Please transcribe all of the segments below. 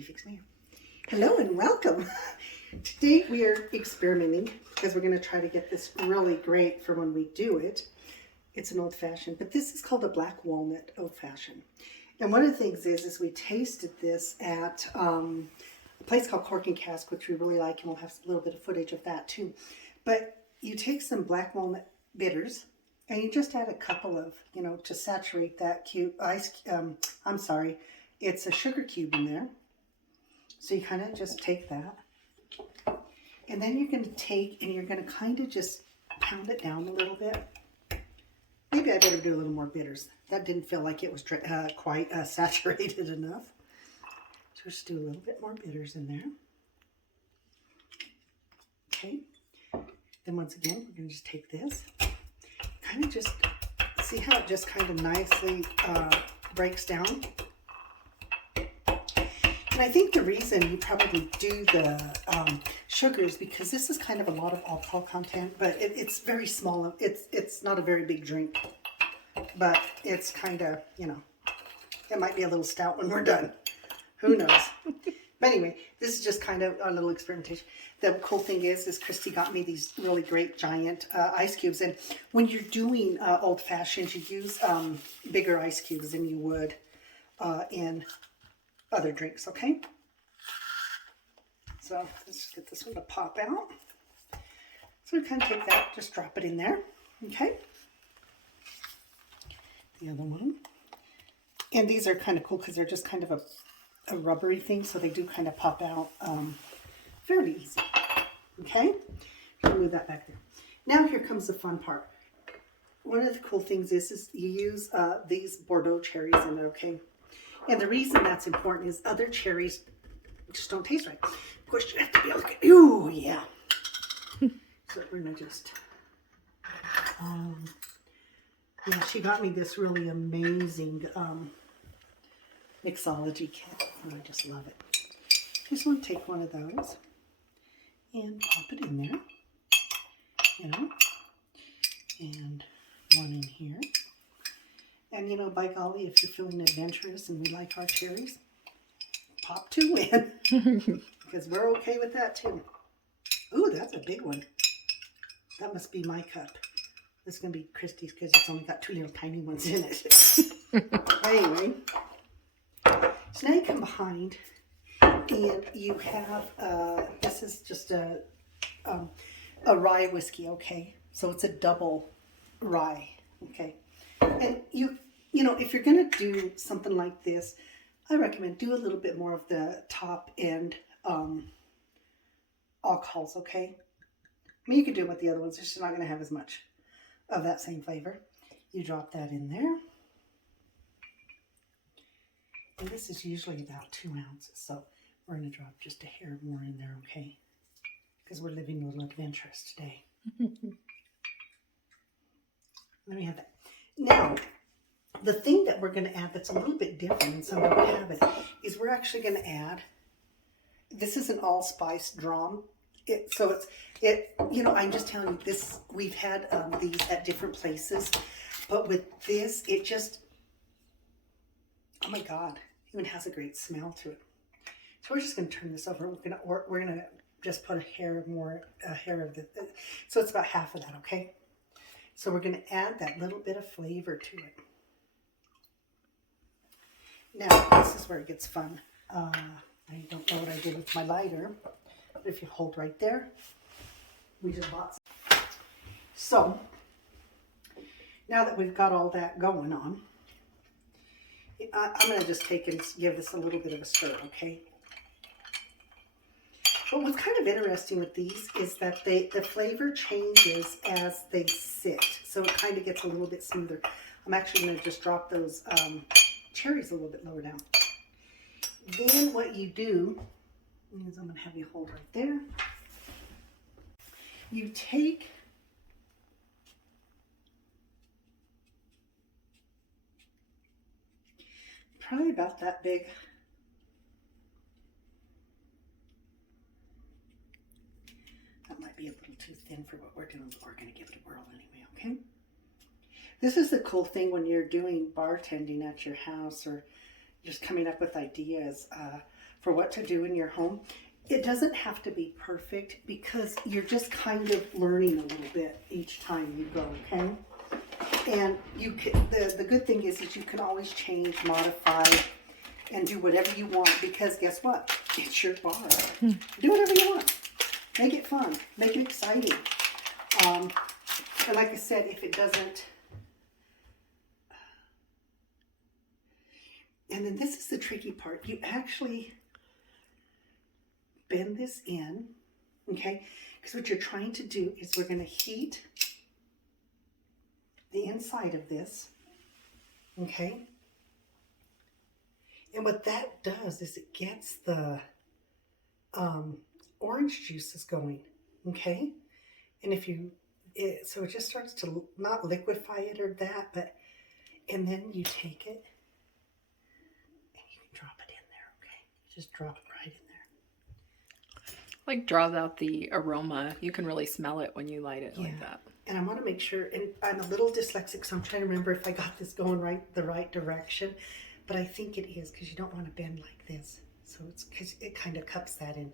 Fix me. Hello and welcome. Today we are experimenting because we're going to try to get this really great for when we do it. It's an old-fashioned, but this is called a black walnut old-fashioned. And one of the things is we tasted this at a place called Cork and Cask, which we really like, and we'll have a little bit of footage of that too. But you take some black walnut bitters and you just add a couple of, to saturate that it's a sugar cube in there. So you kind of just take that, and then you're going to take and you're going to kind of just pound it down a little bit. Maybe I better do a little more bitters. That didn't feel like it was quite saturated enough. So just do a little bit more bitters in there. Okay. Then once again, we're going to just take this, kind of just see how it just kind of nicely breaks down. And I think the reason you probably do the sugar is because this is kind of a lot of alcohol content, but it's very small. It's not a very big drink, but it's kind of, it might be a little stout when we're done. Who knows? But anyway, this is just kind of a little experimentation. The cool thing is Christy got me these really great giant ice cubes. And when you're doing old fashions, you use bigger ice cubes than you would in other drinks, okay? So let's just get this one to pop out. So we kind of take that, just drop it in there, okay? The other one. And these are kind of cool because they're just kind of a rubbery thing, so they do kind of pop out fairly easy, okay? Move that back there. Now here comes the fun part. One of the cool things is you use these Bordeaux cherries in it, okay? And the reason that's important is other cherries just don't taste right. Of course, you have to be able to get, ooh, yeah. So we're going to just, yeah, she got me this really amazing Mixology kit. And I just love it. Just want to take one of those and pop it in there, and one in here. And by golly, if you're feeling adventurous and we like our cherries, pop two in. Because we're okay with that too. Ooh, that's a big one. That must be my cup. This is going to be Christy's because it's only got two little tiny ones in it. Anyway, so now you come behind and you have, this is just a rye whiskey, okay? So it's a double rye, okay? And if you're going to do something like this, I recommend do a little bit more of the top end alcohols, okay? I mean, you could do it with the other ones. It's just not going to have as much of that same flavor. You drop that in there. And this is usually about 2 ounces, so we're going to drop just a hair more in there, okay? Because we're living a little adventurous today. Let me have that. Now, the thing that we're going to add that's a little bit different than some people have it is we're actually going to add, this is an allspice drum. I'm just telling you this, we've had these at different places, but with this, it just, oh my God, even has a great smell to it. So we're just going to turn this over. We're going to just put a hair of the, so it's about half of that, okay? So we're going to add that little bit of flavor to it. Now, this is where it gets fun. I don't know what I did with my lighter, but if you hold right there, we just bought some. So, now that we've got all that going on, I'm going to just take and give this a little bit of a stir, okay? But what's kind of interesting with these is that the flavor changes as they sit. So it kind of gets a little bit smoother. I'm actually going to just drop those cherries a little bit lower down. Then what you do is I'm going to have you hold right there. You take probably about that big. That might be a little too thin for what we're doing, but we're going to give it a whirl anyway, okay? This is the cool thing when you're doing bartending at your house or just coming up with ideas. for what to do in your home. It doesn't have to be perfect because you're just kind of learning a little bit each time you go, okay? And you can, the good thing is that you can always change, modify, and do whatever you want because guess what? It's your bar. Do whatever you want. Make it fun. Make it exciting. And like I said, if it doesn't... And then this is the tricky part. You actually bend this in, okay? Because what you're trying to do is we're going to heat the inside of this, okay? And what that does is it gets the orange juices going, okay? And if you, so it just starts to not liquefy it or that, but, and then you take it and you can drop it in there, okay? You just drop it right in there. Like draws out the aroma. You can really smell it when you light it like that. And I want to make sure, and I'm a little dyslexic, so I'm trying to remember if I got this going the right direction. But I think it is because you don't want to bend like this. So it's because it kind of cups that in.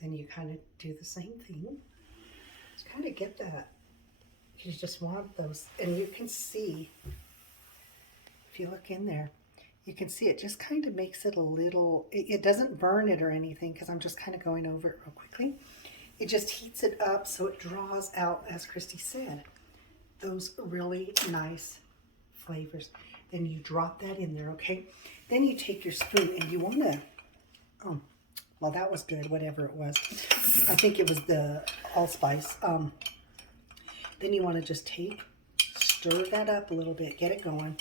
Then you kind of do the same thing. Just kind of get that. You just want those. And you can see, if you look in there, you can see it just kind of makes it a little, it doesn't burn it or anything because I'm just kind of going over it real quickly. It just heats it up so it draws out, as Christy said, those really nice flavors. Then you drop that in there, okay? Then you take your spoon and you want to, oh, well, that was good, whatever it was. I think it was the allspice. Then you want to just stir that up a little bit, get it going.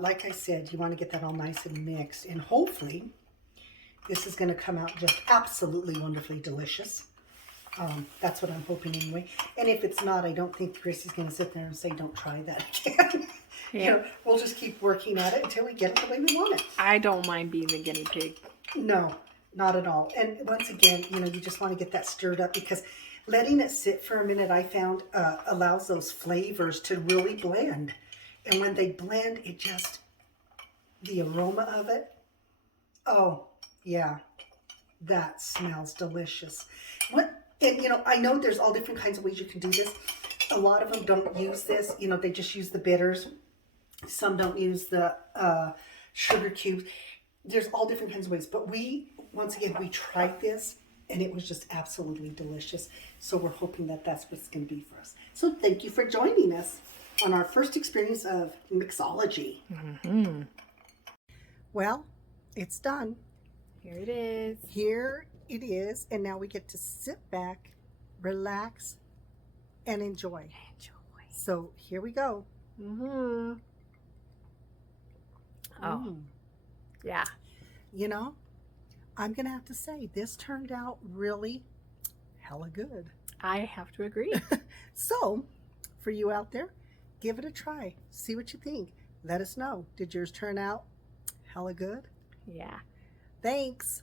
Like I said, you want to get that all nice and mixed. And hopefully, this is going to come out just absolutely wonderfully delicious. That's what I'm hoping anyway. And if it's not, I don't think Chrissy's going to sit there and say, don't try that again. Yeah. You know, we'll just keep working at it until we get it the way we want it. I don't mind being the guinea pig. No, not at all. And once again, you know, you just want to get that stirred up because letting it sit for a minute, I found, allows those flavors to really blend. And when they blend, it just, the aroma of it, oh, yeah, that smells delicious. And, you know, I know there's all different kinds of ways you can do this. A lot of them don't use this. You know, they just use the bitters. Some don't use the sugar cubes. There's all different kinds of ways. But once again, we tried this, and it was just absolutely delicious. So we're hoping that that's what it's going to be for us. So thank you for joining us on our first experience of mixology. Mm-hmm. Well, it's done. Here it is. Here it is. And now we get to sit back, relax, and enjoy. So here we go. Mm-hmm. Oh, yeah. You know, I'm going to have to say, this turned out really hella good. I have to agree. So, for you out there, give it a try. See what you think. Let us know. Did yours turn out hella good? Yeah. Thanks.